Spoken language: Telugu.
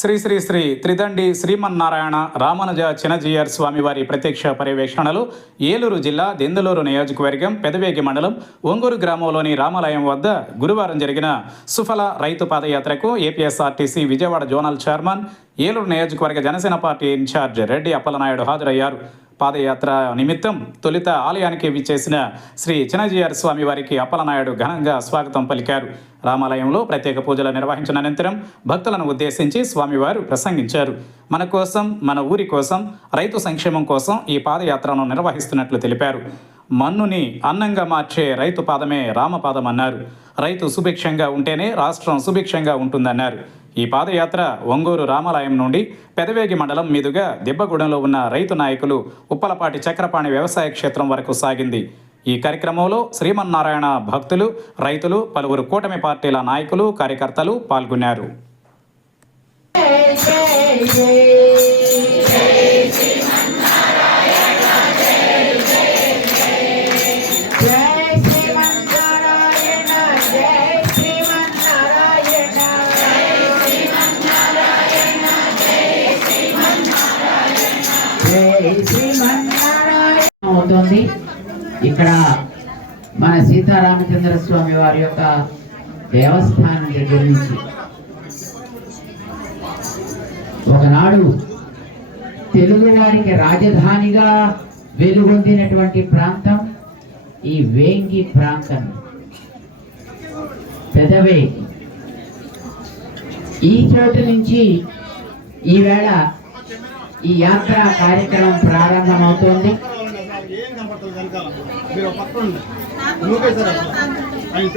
శ్రీ శ్రీ శ్రీ త్రిదండి శ్రీమన్నారాయణ రామానుజ చినజీయర్ స్వామివారి ప్రత్యక్ష పర్యవేక్షణలో ఏలూరు జిల్లా దెందులూరు నియోజకవర్గం పెదవేగి మండలం ఒంగూరు గ్రామంలోని రామాలయం వద్ద గురువారం జరిగిన సుఫల రైతు పాదయాత్రకు APSRTC Vijayawada zonal chairman, Eluru నియోజకవర్గ జనసేన పార్టీ ఇన్ఛార్జ్ రెడ్డి అప్పలనాయుడు హాజరయ్యారు. పాదయాత్ర నిమిత్తం తొలుత ఆలయానికి విచ్చేసిన శ్రీ చినజీయర్ స్వామి వారికి అప్పలనాయుడు ఘనంగా స్వాగతం పలికారు. రామాలయంలో ప్రత్యేక పూజలు నిర్వహించిన అనంతరం భక్తులను ఉద్దేశించి స్వామివారు ప్రసంగించారు. మన కోసం, మన ఊరి కోసం, రైతు సంక్షేమం కోసం ఈ పాదయాత్రను నిర్వహిస్తున్నట్లు తెలిపారు. మన్నుని అన్నంగా మార్చే రైతు పాదమే రామపాదం అన్నారు. రైతు సుభిక్షంగా ఉంటేనే రాష్ట్రం సుభిక్షంగా ఉంటుందన్నారు. ఈ పాదయాత్ర ఒంగూరు రామాలయం నుండి పెదవేగి మండలం మీదుగా దిబ్బగూడెంలో ఉన్న రైతు నాయకులు ఉప్పలపాటి చక్రపాణి వ్యవసాయ క్షేత్రం వరకు సాగింది. ఈ కార్యక్రమంలో శ్రీమన్నారాయణ భక్తులు, రైతులు, పలువురు కూటమి పార్టీల నాయకులు, కార్యకర్తలు పాల్గొన్నారు. అవుతుంది. ఇక్కడ మన సీతారామచంద్ర స్వామి వారి యొక్క దేవస్థానం దగ్గర నుంచి ఒకనాడు తెలుగు వారికి రాజధానిగా వెలుగొందినటువంటి ప్రాంతం ఈ వేంగి ప్రాంతం, పెదవేగి. ఈ చోటు నుంచి ఈవేళ ఈ యాత్రా కార్యక్రమం ప్రారంభమవుతోంది. ఆయన